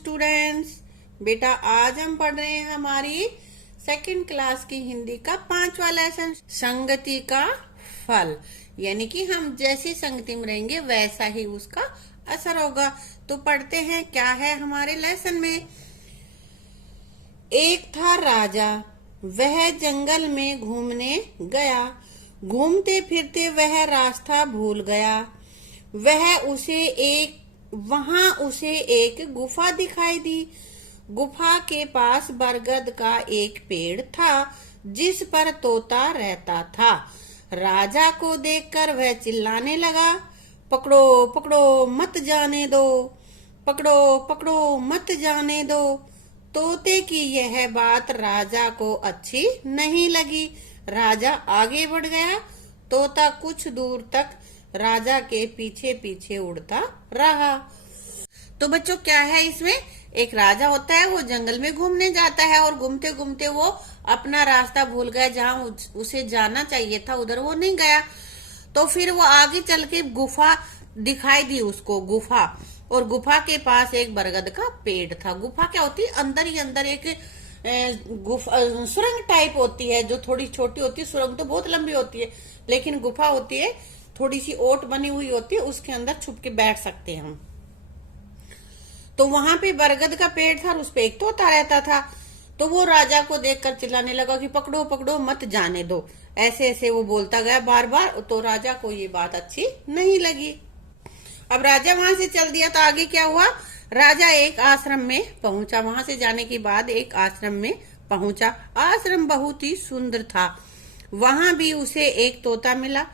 Students. बेटा आज हम पढ़ रहे हैं हमारी सेकंड क्लास की हिंदी का 5वां लेसन, संगति का फल। यानी कि हम जैसी संगति में रहेंगे वैसा ही उसका असर होगा। तो पढ़ते हैं क्या है हमारे लेसन में। एक था राजा, वह जंगल में घूमने गया। घूमते फिरते वह रास्ता भूल गया। वहां उसे एक गुफा दिखाई दी। गुफा के पास बरगद का एक पेड़ था जिस पर तोता रहता था। राजा को देखकर वह चिल्लाने लगा, पकड़ो पकड़ो मत जाने दो, पकड़ो पकड़ो मत जाने दो। तोते की यह बात राजा को अच्छी नहीं लगी। राजा आगे बढ़ गया। तोता कुछ दूर तक राजा के पीछे पीछे उड़ता रहा। तो बच्चों क्या है इसमें, एक राजा होता है, वो जंगल में घूमने जाता है और घूमते घूमते वो अपना रास्ता भूल गया। जहाँ उसे जाना चाहिए था उधर वो नहीं गया। तो फिर वो आगे चल के गुफा दिखाई दी उसको, गुफा। और गुफा के पास एक बरगद का पेड़ था। गुफा क्या होती है, अंदर ही अंदर एक गुफा सुरंग टाइप होती है जो थोड़ी छोटी होती है। सुरंग तो बहुत लंबी होती है, लेकिन गुफा होती है थोड़ी सी ओट बनी हुई होती है, उसके अंदर छुप के बैठ सकते हैं हम। तो वहां पे बरगद का पेड़ था और उस पे एक तोता रहता था। तो वो राजा को देखकर चिल्लाने लगा कि पकड़ो पकड़ो मत जाने दो। ऐसे ऐसे वो बोलता गया बार बार। तो राजा को ये बात अच्छी नहीं लगी। अब राजा वहां से चल दिया। तो आगे क्या हुआ, राजा एक आश्रम में पहुंचा। वहां से जाने के बाद एक आश्रम में पहुंचा। आश्रम बहुत ही सुंदर था। वहां भी उसे एक तोता मिला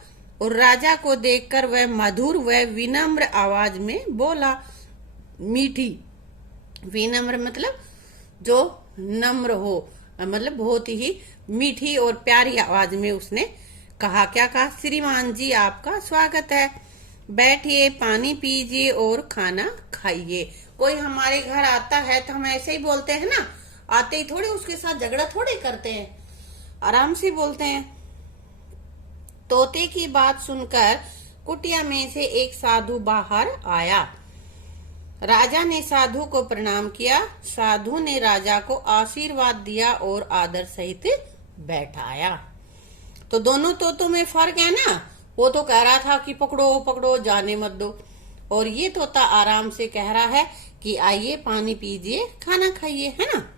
और राजा को देखकर वह मधुर व विनम्र आवाज में बोला। मीठी, विनम्र मतलब जो नम्र हो, मतलब बहुत ही मीठी और प्यारी आवाज में उसने कहा। क्या कहा, श्रीमान जी आपका स्वागत है, बैठिए, पानी पीजिए और खाना खाइए। कोई हमारे घर आता है तो हम ऐसे ही बोलते हैं ना, आते ही थोड़ी उसके साथ झगड़ा थोड़ी करते हैं, आराम से बोलते हैं। तोते की बात सुनकर कुटिया में से एक साधु बाहर आया। राजा ने साधु को प्रणाम किया। साधु ने राजा को आशीर्वाद दिया और आदर सहित बैठाया। तो दोनों तोतों में फर्क है ना। वो तो कह रहा था कि पकड़ो पकड़ो जाने मत दो, और ये तोता आराम से कह रहा है कि आइए पानी पीजिए खाना खाइए, है ना।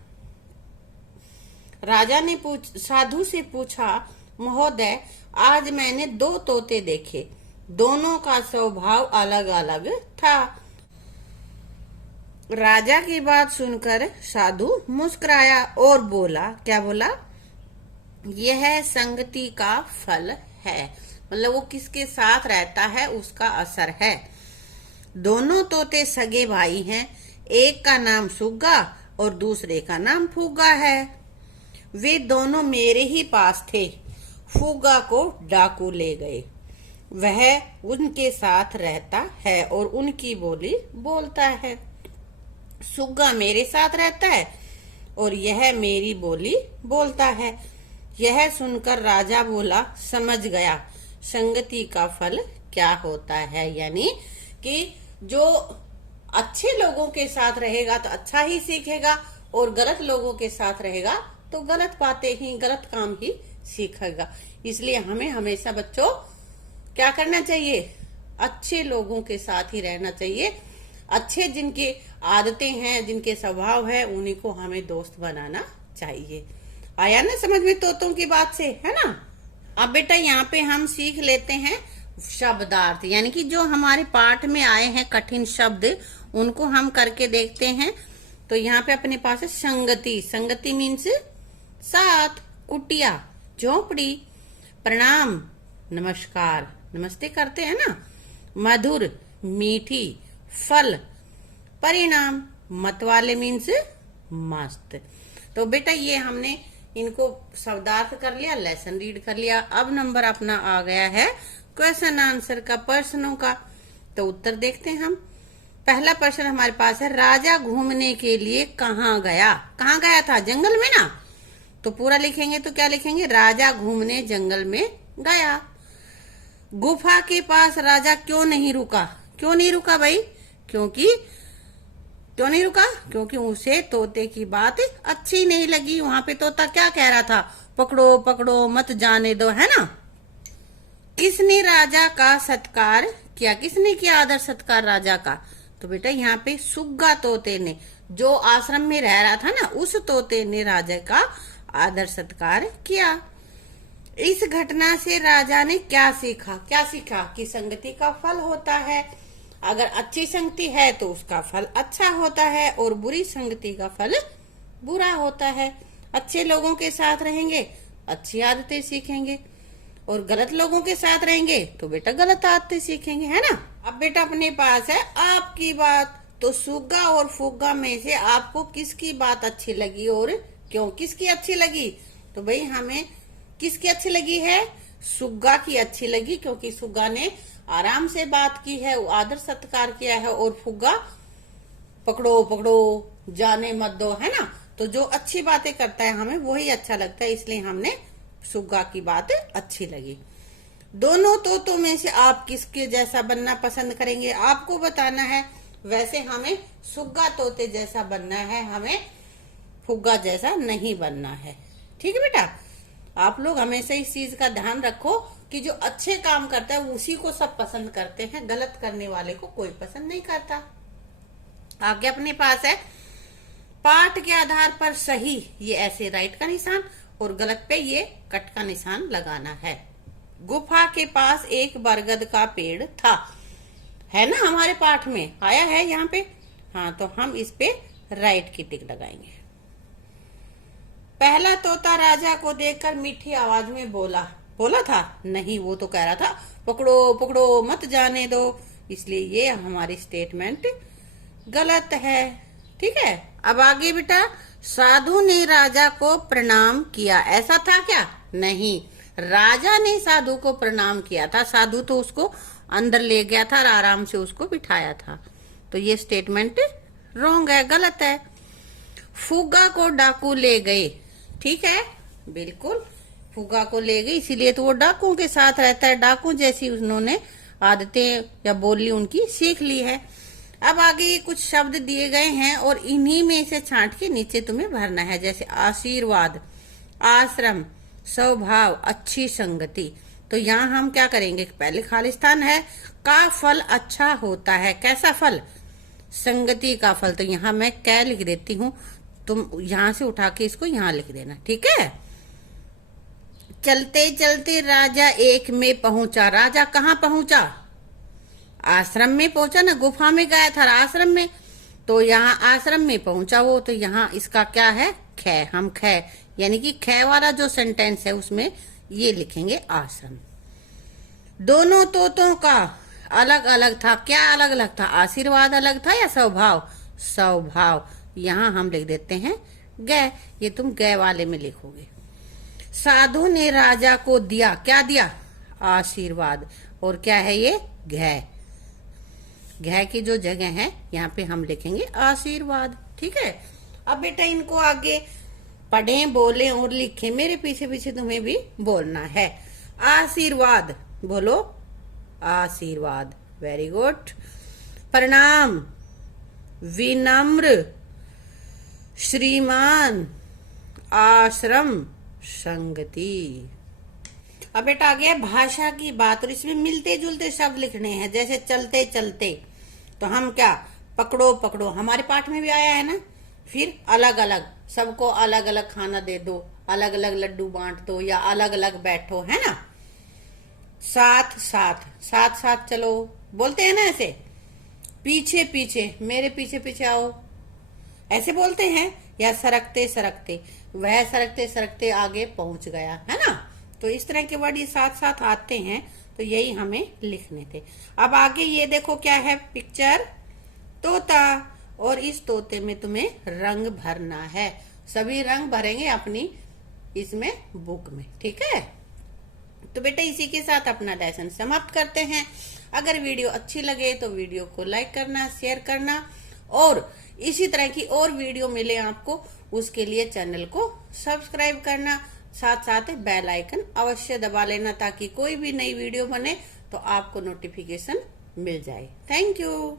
राजा ने साधु से पूछा, महोदय आज मैंने 2 तोते देखे, दोनों का स्वभाव अलग अलग था। राजा की बात सुनकर साधु मुस्कुराया और बोला, क्या बोला, यह संगति का फल है। मतलब वो किसके साथ रहता है उसका असर है। दोनों तोते सगे भाई हैं। एक का नाम सुग्गा और दूसरे का नाम फुग्गा है। वे दोनों मेरे ही पास थे। फुग्गा को डाकू ले गए। वह उनके साथ रहता है और उनकी बोली बोलता है। सुग्गा मेरे साथ रहता है और यह मेरी बोली बोलता है। यह सुनकर राजा बोला, समझ गया संगति का फल क्या होता है। यानी कि जो अच्छे लोगों के साथ रहेगा तो अच्छा ही सीखेगा, और गलत लोगों के साथ रहेगा तो गलत बातें ही, गलत काम ही सीखेगा। इसलिए हमें हमेशा बच्चों क्या करना चाहिए, अच्छे लोगों के साथ ही रहना चाहिए। अच्छे जिनके आदतें हैं, जिनके स्वभाव है, उन्हीं को हमें दोस्त बनाना चाहिए। आया ना समझ में तोतों की बात से, है ना। अब बेटा यहाँ पे हम सीख लेते हैं शब्दार्थ, यानी कि जो हमारे पाठ में आए हैं कठिन शब्द, उनको हम करके देखते हैं। तो यहाँ पे अपने पास है संगति। संगति मीन्स साथ, कुटिया झोपड़ी, प्रणाम नमस्कार, नमस्ते करते हैं ना, मधुर मीठी, फल परिणाम, मतवाले मीन्स मस्त। तो बेटा ये हमने इनको शब्दार्थ कर लिया, लेसन रीड कर लिया। अब नंबर अपना आ गया है क्वेश्चन आंसर का, प्रश्नों का। तो उत्तर देखते हैं हम। पहला प्रश्न हमारे पास है, राजा घूमने के लिए कहाँ गया। कहाँ गया था, जंगल में ना। तो पूरा लिखेंगे तो क्या लिखेंगे, राजा घूमने जंगल में गया। गुफा के पास राजा क्यों नहीं रुका। क्यों नहीं रुका भाई, क्योंकि क्यों नहीं रुका? क्योंकि उसे तोते की बात अच्छी नहीं लगी। वहां पे तोता क्या कह रहा था? पकड़ो पकड़ो मत जाने दो, है ना। किसने राजा का सत्कार किया? किसने किया आदर सत्कार राजा का? तो बेटा यहाँ पे सुग्गा तोते ने, जो आश्रम में रह रहा था ना, उस तोते ने राजा का आदर सत्कार किया। इस घटना से राजा ने क्या सीखा? क्या सीखा? कि संगति का फल होता है। अगर अच्छी संगति है तो उसका फल अच्छा होता है, और बुरी संगति का फल बुरा होता है। अच्छे लोगों के साथ रहेंगे अच्छी आदतें सीखेंगे, और गलत लोगों के साथ रहेंगे तो बेटा गलत आदतें सीखेंगे, है ना। अब बेटा अपने पास है आपकी बात। तो सुग्गा और फुग्गा में से आपको किसकी बात अच्छी लगी और क्यों? किसकी अच्छी लगी? तो भाई हमें किसकी अच्छी लगी है? सुग्गा की अच्छी लगी, क्योंकि सुग्गा ने आराम से बात की है, आदर सत्कार किया है, और फुग्गा पकड़ो पकड़ो जाने मत दो, है ना। तो जो अच्छी बातें करता है हमें वही अच्छा लगता है, इसलिए हमने सुग्गा की बात अच्छी लगी। दोनों तोतों में से आप किसके जैसा बनना पसंद करेंगे? आपको बताना है। वैसे हमें सुग्गा तोते जैसा बनना है, हमें फुग्गा जैसा नहीं बनना है। ठीक है बेटा, आप लोग हमेशा इस चीज का ध्यान रखो कि जो अच्छे काम करता है उसी को सब पसंद करते हैं, गलत करने वाले को कोई पसंद नहीं करता। आगे अपने पास है पाठ के आधार पर सही, ये ऐसे राइट का निशान, और गलत पे ये कट का निशान लगाना है। गुफा के पास एक बरगद का पेड़ था, है ना, हमारे पाठ में आया है यहाँ पे। हाँ, तो हम इस पे राइट की टिक लगाएंगे। पहला तोता राजा को देखकर मीठी आवाज में बोला था? नहीं, वो तो कह रहा था पकड़ो पकड़ो मत जाने दो, इसलिए ये हमारी स्टेटमेंट गलत है। ठीक है, अब आगे बेटा, साधु ने राजा को प्रणाम किया, ऐसा था क्या? नहीं, राजा ने साधु को प्रणाम किया था। साधु तो उसको अंदर ले गया था और आराम से उसको बिठाया था, तो ये स्टेटमेंट रॉन्ग है, गलत है। फुग्गा को डाकू ले गए, ठीक है, बिल्कुल फुग्गा को ले गई, इसीलिए तो वो डाकुओं के साथ रहता है। डाकू जैसी उन्होंने आदतें या बोली उनकी सीख ली है। अब आगे कुछ शब्द दिए गए हैं और इन्हीं में से छांट के नीचे तुम्हें भरना है, जैसे आशीर्वाद, आश्रम, स्वभाव, अच्छी संगति। तो यहाँ हम क्या करेंगे? पहले खालिस्तान है, का फल अच्छा होता है। कैसा फल? संगति का फल। तो यहाँ मैं क्या लिख देती हूँ, तुम यहाँ से उठा के इसको यहाँ लिख देना, ठीक है। चलते चलते राजा एक में पहुंचा। राजा कहाँ पहुंचा? आश्रम में पहुंचा ना, गुफा में गया था आश्रम में, तो यहाँ आश्रम में पहुंचा वो। तो यहाँ इसका क्या है? खे। हम खे यानी कि खे वाला जो सेंटेंस है उसमें ये लिखेंगे आश्रम। दोनों तोतों का अलग अलग था। क्या अलग अलग था? आशीर्वाद अलग था या स्वभाव? स्वभाव। यहाँ हम लिख देते हैं गै, ये तुम गै वाले में लिखोगे। साधु ने राजा को दिया, क्या दिया? आशीर्वाद। और क्या है ये? घै। घै की जो जगह है यहाँ पे हम लिखेंगे आशीर्वाद, ठीक है। अब बेटा इनको आगे पढ़ें, बोलें और लिखें। मेरे पीछे पीछे तुम्हें भी बोलना है। आशीर्वाद बोलो, आशीर्वाद, वेरी गुड। प्रणाम, विनम्र, श्रीमान, आश्रम, संगति। अब बेटा आ गया भाषा की बात, और इसमें मिलते जुलते शब्द लिखने हैं, जैसे चलते चलते। तो हम क्या? पकड़ो पकड़ो, हमारे पाठ में भी आया है ना। फिर अलग अलग, सबको अलग अलग खाना दे दो, अलग अलग लड्डू बांट दो, या अलग अलग बैठो, है ना। साथ साथ, साथ साथ चलो, बोलते हैं ना ऐसे। पीछे पीछे, मेरे पीछे पीछे आओ, ऐसे बोलते हैं। या सरकते सरकते, वह सरकते सरकते आगे पहुंच गया, है ना। तो इस तरह के वर्ड ये साथ साथ आते हैं, तो यही हमें लिखने थे। अब आगे ये देखो क्या है, पिक्चर तोता, और इस तोते में तुम्हें रंग भरना है। सभी रंग भरेंगे अपनी इसमें बुक में, ठीक है। तो बेटा इसी के साथ अपना लेसन समाप्त करते हैं। अगर वीडियो अच्छी लगे तो वीडियो को लाइक करना, शेयर करना, और इसी तरह की और वीडियो मिले आपको उसके लिए चैनल को सब्सक्राइब करना, साथ साथ बेल आइकन अवश्य दबा लेना, ताकि कोई भी नई वीडियो बने तो आपको नोटिफिकेशन मिल जाए। Thank you.